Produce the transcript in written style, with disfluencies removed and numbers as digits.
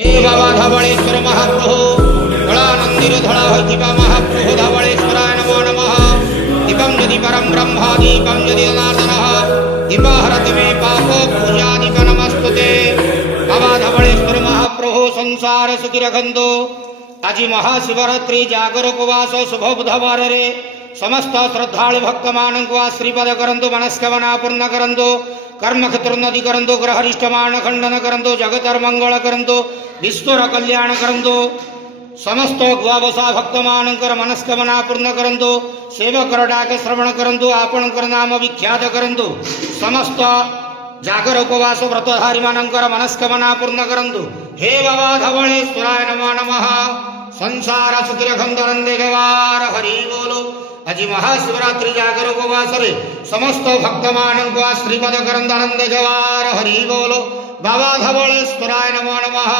हे बाबा धवलेश्वर महाप्रभु धलानंदिर धला होइतिबा महाप्रभु धवलेश्वराय नमो नमः। दीपं यदि परं ब्रह्म दीपं यदि जनार्दनः दीपहरति मे पापो पूजादिक नमस्तुते। बाबा धवलेश्वर महाप्रभु संसार सुखी रखंतु। आज महाशिवरात्रि जागर उपवास शुभ बुधवार रे समस्त श्रद्धालु भक्त मानक श्रीपद करंतु मनस्कामना पूर्ण करंतु कर्म क्षेत्रोन्नति करंतु ग्रहरिष्टमान खंडन करंतु जगतर मंगल करंतु विश्वर कल्याण करंतु समस्त द्वादशा भक्त मानकर मनस्कामना पूर्ण करंतु सेवक डाक श्रवण करंतु आपणकर नाम विख्यात करंतु समस्त जागर उपवास व्रतधारी मानकर मनस्कामना पूर्ण करंतु। हे बाबा धवलेश्वराय नमो नमः। संसार सुखी रखंतु नंदे गवार हरि बोलो। आज महाशिवरात्रि जागर उपवास रे समस्त भक्त मानक श्रीपद करंतु नंदे गवार हरि बोलो। बाबा धवलेश्वराय नमो नमः।